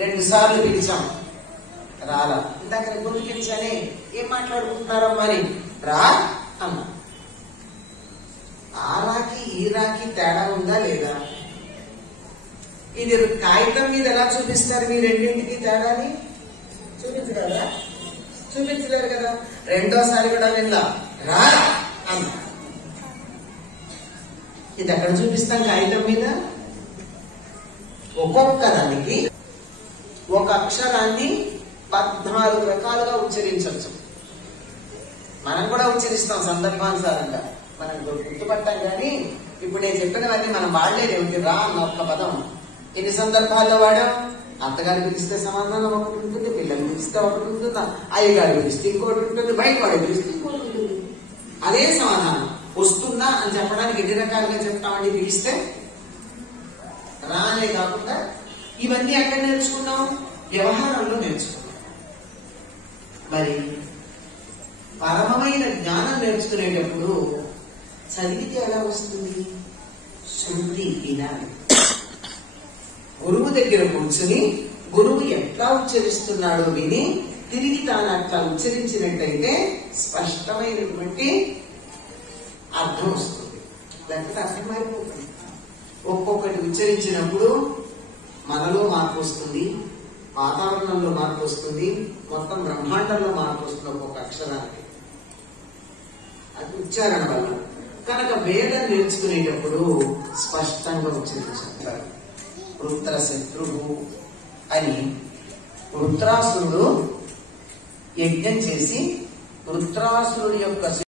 2 సార్లు పిలిచాం, రాలా. ఇందాక గొంతు పిలిచానే, ఏం మాట్లాడుకుంటున్నారమ్మా అని, రా అన్నా. ఆ రాకి ఈ రాకి తేడా ఉందా లేదా? ఇది కాగితం మీద ఎలా చూపిస్తారు మీ రెండింటికి తేడాని? చూపించగలరా? చూపించలేరు కదా. రెండోసారి కూడా విందా, రా అన్నా. ఇది ఎక్కడ చూపిస్తాం కాగితం మీద? ఒక్కొక్క దానికి ఒక అక్షరాన్ని 14 రకాలుగా ఉచ్చరించవచ్చు. మనం కూడా ఉచ్చరిస్తాం సందర్భానుసారంగా, మనం గుర్తుపట్టాం. కానీ ఇప్పుడు నేను చెప్పినవన్నీ మనం వాడలేదు. ఏమిటి రా అన్న ఒక్క పదం ఎన్ని సందర్భాల్లో వాడాం? అత్తగారు పిలిస్తే సమాధానం ఒకటి ఉంటుంది, పిల్లలు పిలిస్తే ఒకటి ఉంటుంది, అయ్యగారు పిలిస్తే ఇంకోటి ఉంటుంది, బయట వాడు పిలిస్తే ఇంకోటి ఉంటుంది. అదే సమాధానం. వస్తుందా అని చెప్పడానికి ఎన్ని రకాలుగా చెప్తామండి? పిలిస్తే రా అనే కాకుండా ఇవన్నీ ఎక్కడ నేర్చుకున్నాం? వ్యవహారంలో నేర్చుకున్నాం. మరి పరమమైన జ్ఞానం నేర్చుకునేటప్పుడు చదివితే ఎలా వస్తుంది? శృతి వినాలి. గురువు దగ్గర కూర్చుని గురువు ఎట్లా ఉచ్చరిస్తున్నాడో విని తిరిగి తాను అట్లా ఉచ్చరించినట్టయితే స్పష్టమైనటువంటి అర్థం వస్తుంది. లేకపోతే అర్థమైపోతుంది. ఒక్కొక్కటి ఉచ్చరించినప్పుడు మనలో మార్పు వస్తుంది, వాతావరణంలో మార్పు వస్తుంది, మొత్తం బ్రహ్మాండంలో మార్పు వస్తుంది ఒక్కొక్క అక్షరానికి. అది ఉచ్చారణ వల్ల. కనుక వేదం నేర్చుకునేటప్పుడు స్పష్టంగా ఉచ్చరించారు. వృత్ర శత్రువు అని వృత్రాసురుడు యజ్ఞం చేసి వృత్రాసురుడి యొక్క